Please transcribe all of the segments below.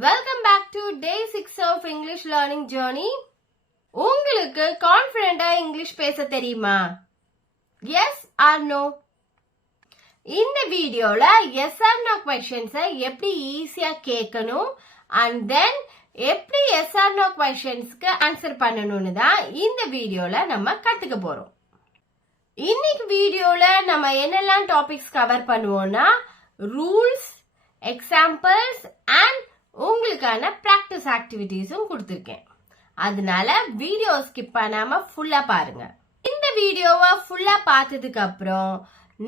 Welcome back to day 6 of English learning journey. உங்களுக்கு கான்ஃபிடென்ட்டா English பேச தெரியுமா? Yes or no? இந்த வீடியோல yes or no questions எப்படி ஈஸியா கேட்கணும் and then எப்படி yes or no questionsக்கு ஆன்சர் பண்ணணும்னு தான் இந்த வீடியோல நம்ம கத்துக்க போறோம். இன்னைக்கு வீடியோல நம்ம என்னெல்லாம் டாபிக்ஸ் கவர் பண்ணுவோம்னா ரூல்ஸ், எக்ஸாம்பிள்ஸ் அண்ட் உங்களுக்கான பிராக்டிஸ் ஆக்டிவிட்டீஸும் கொடுத்துருக்கேன். அதனால வீடியோ ஸ்கிப் பண்ணாம ஃபுல்லா பாருங்க. இந்த வீடியோவை ஃபுல்லா பார்த்ததுக்கு அப்புறம்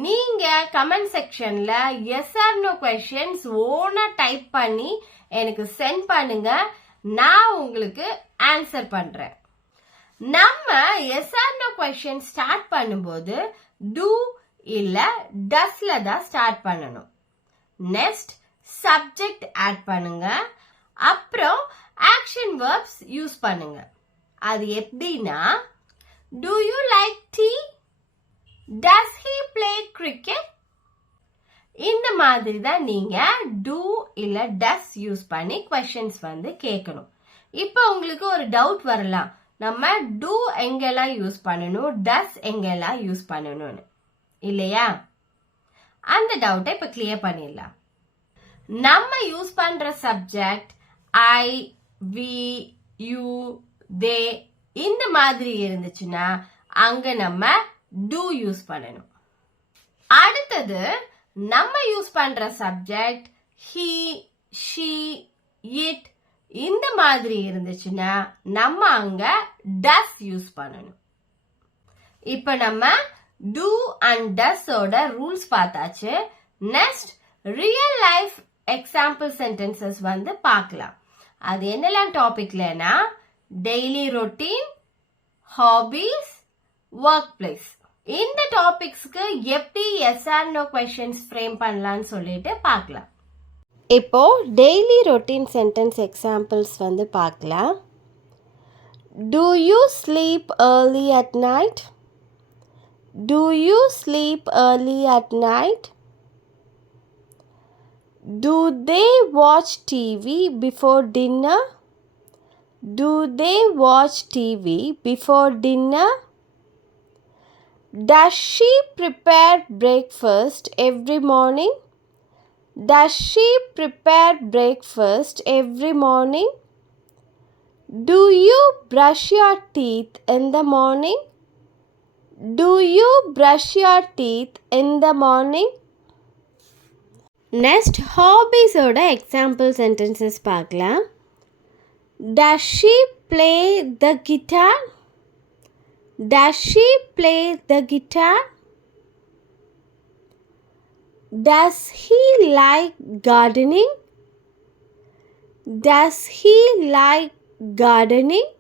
நீங்க கமெண்ட் செக்ஷன்ல எஸ் ஆர் நோ கொஸ்டின்ஸ் ஓனா டைப் பண்ணி எனக்கு சென்ட் பண்ணுங்க. நான் உங்களுக்கு ஆன்சர் பண்றேன். நம்ம yes or no question start பண்ணும்போது டூ இல்ல டஸ்ல தான் ஸ்டார்ட் பண்ணணும். நெக்ஸ்ட் சப்ஜெக்ட் ஆட் பண்ணுங்க. அப்புறம் ஆக்ஷன் வெர்ப்ஸ் யூஸ் பண்ணுங்க. அது எப்படின்னா do you like tea? Does he play cricket? இந்த மாதிரி தான் நீங்க do இல்ல does யூஸ் பண்ணி questions வந்து கேட்கணும். இப்போ உங்களுக்கு ஒரு டவுட் வரலாம், நம்ம do எங்கெல்லாம் யூஸ் பண்ணணும், does எங்கெல்லாம் யூஸ் பண்ணணும்னு இல்லையா? அந்த டவுட்டை இப்ப கிளியர் பண்ணிடலாம். நம்ம யூஸ் பண்ற சப்ஜெக்ட் ஐ, வி, யூ, தே இந்த மாதிரி இருந்துச்சுன்னா அங்க நம்ம do யூஸ் பண்ணணும். அடுத்தது நம்ம யூஸ் பண்ற சப்ஜெக்ட் he, she, it இந்த மாதிரி இருந்துச்சுன்னா நம்ம அங்க does யூஸ் பண்ணணும். இப்ப நம்ம do and does ஓட ரூல்ஸ் பார்த்தாச்சு. Next real life example sentences வந்து பார்க்கலாம். அது என்னெல்லாம் டாபிக்லனா daily routine, hobbies, work place. இந்த டாபிக்ஸ்க்கு எப்படி yes or no questions frame பண்ணலாம்னு சொல்லிட்டு பார்க்கலாம். இப்போ டெய்லி ரொட்டீன் சென்டென்ஸ் எக்ஸாம்பிள்ஸ் வந்து பார்க்கலாம். Do you sleep early at night? Do you sleep early at night? Do they watch TV before dinner? Do they watch TV before dinner? Does she prepare breakfast every morning? Does she prepare breakfast every morning? Do you brush your teeth in the morning? Do you brush your teeth in the morning? Next ஹாபீஸோட example sentences பார்க்கலாம். Does she play the guitar? Does she play the guitar? Does he like gardening? Does he like gardening?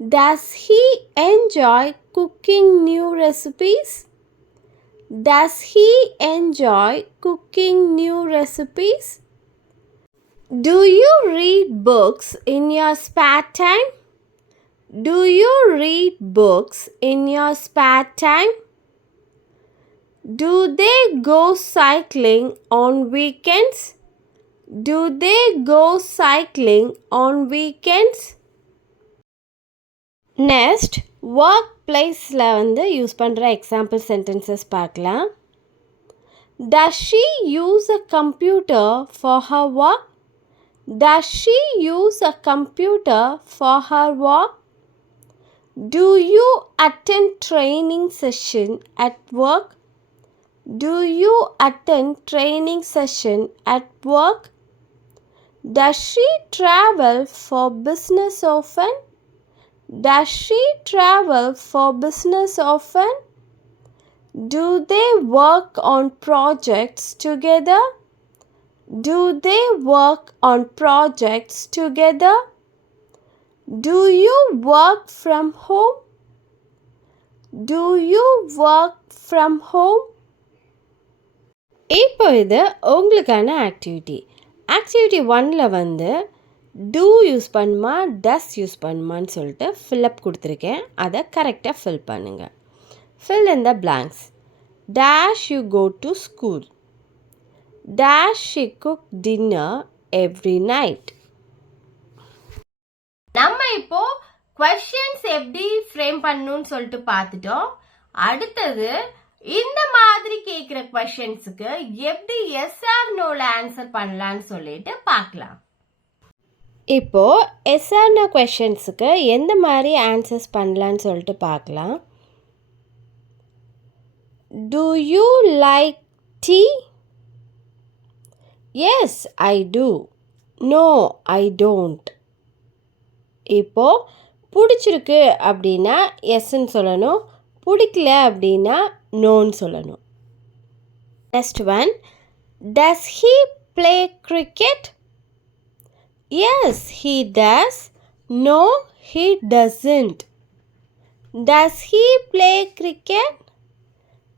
Does he enjoy cooking new recipes? Does he enjoy cooking new recipes? Do you read books in your spare time? Do you read books in your spare time? Do they go cycling on weekends? Do they go cycling on weekends? Next work பிளேஸில் வந்து use பண்ணுற example sentences பார்க்கலாம். Does she use a computer for her work? Does she use a computer for her work? Do you attend training session at work? Do you attend training session at work? Does she travel for business often? Does she travel for business often? Do they work on projects together? Do they work on projects together? Do you work from home? Do you work from home? இப்போ இது உங்களுக்கான activity. Activity 1ல் வந்து do use பண்ணுமா டஸ் use பண்ணுமான்னு சொல்லிட்டு fill up கொடுத்துருக்கேன். அதை கரெக்டாக ஃபில் பண்ணுங்கள். fill in the blanks. Dash you go to school. dash she cook dinner every night. நம்ம இப்போ questions எப்படி ஃப்ரேம் பண்ணணும்னு சொல்லிட்டு பார்த்துட்டோம். அடுத்தது இந்த மாதிரி கேக்குற questionஸ்க்கு எப்படி எஸ் ஆர் நோல ஆன்சர் பண்ணலாம்னு சொல்லிட்டு பார்க்கலாம். இப்போ எஸ் ஆர் நோ questionஸ்க்கு எந்த மாதிரி ஆன்சர்ஸ் பண்ணலாம்னு சொல்லிட்டு பார்க்கலாம். Do you like tea? Yes, I do. No, I don't. இப்போ பிடிச்சிருக்கு அப்படின்னா எஸ்ன்னு சொல்லணும், பிடிக்கல அப்படின்னா நோன்னு சொல்லணும். Next one, does he play cricket? Yes, he does. No, he doesn't. Does he play cricket?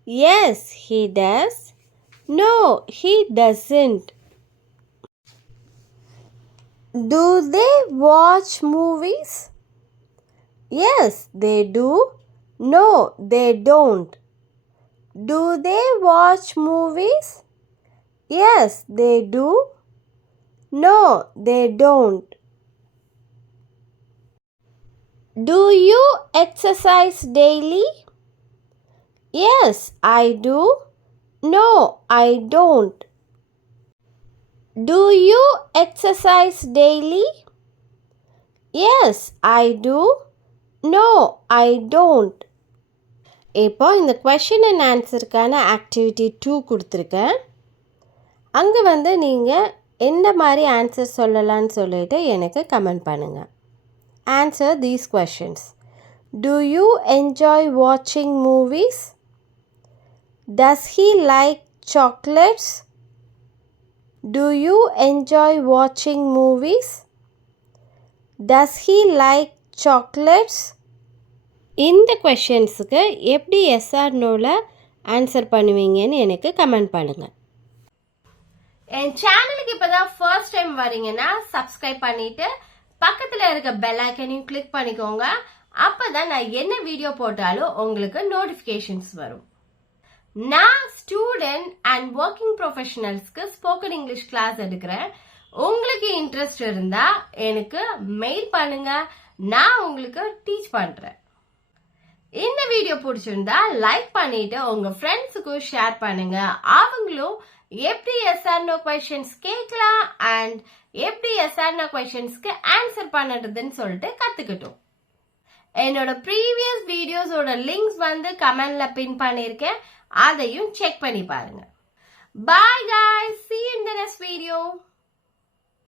Yes, he does. No, he doesn't. Do they watch movies? Yes, they do. No, they don't. Do they watch movies? Yes, they do. No, they don't. Do you exercise daily? Yes, I do. No, I don't. Do you exercise daily? Yes, I do. No, I don't. இப்போ இந்த question and answerக்கான activity 2 கொடுத்துருக்கேன். அங்கே வந்து நீங்கள் எந்த மாதிரி answer சொல்லலான்னு சொல்லிட்டு எனக்கு கமெண்ட் பண்ணுங்கள். Answer these questions. Do you enjoy watching movies? Does he like chocolates? Do you enjoy watching movies? Does he like chocolates? இந்த கொஷின்ஸுக்கு எப்படி எஸ் ஆர் நோவில் ஆன்சர் பண்ணுவீங்கன்னு எனக்கு கமெண்ட் பண்ணுங்கள். என் சேனலுக்கு இப்போ தான் ஃபர்ஸ்ட் டைம் வரீங்கன்னா சப்ஸ்கிரைப் பண்ணிவிட்டு பக்கத்தில் இருக்க பெல் ஐக்கனையும் கிளிக் பண்ணிக்கோங்க. அப்போ தான் நான் என்ன வீடியோ போட்டாலும் உங்களுக்கு நோட்டிஃபிகேஷன்ஸ் வரும். நான் ஸ்டூடெண்ட் அண்ட் ஒர்க்கிங் ப்ரொஃபஷனல்ஸ்க்கு ஸ்போக்கன் இங்கிலீஷ் கிளாஸ் எடுக்கிறேன். உங்களுக்கு இன்ட்ரெஸ்ட் இருந்தால் எனக்கு மெயில் பண்ணுங்க, நான் உங்களுக்கு டீச் பண்ணுறேன். இந்த வீடியோ பிடிச்சிருந்தா லைக் பண்ணிட்டு உங்க ஃப்ரெண்ட்ஸுக்கும் ஷேர் பண்ணுங்க. அவங்களும் எப்படி எஸ் ஆர் நோ கொஸ்டின்ஸ் கேட்கலாம் அண்ட் எப்படி எஸ் ஆர் நோ கொஸ்டின்ஸ்க்கு ஆன்சர் பண்ணுறதுன்னு சொல்லிட்டு கத்துக்கிட்டோம். என்னோட ப்ரீவியஸ் வீடியோஸோட லிங்க்ஸ் வந்து கமெண்ட்ல பின் பண்ணியிருக்கேன், அதையும் செக் பண்ணி பாருங்க. பாய் guys.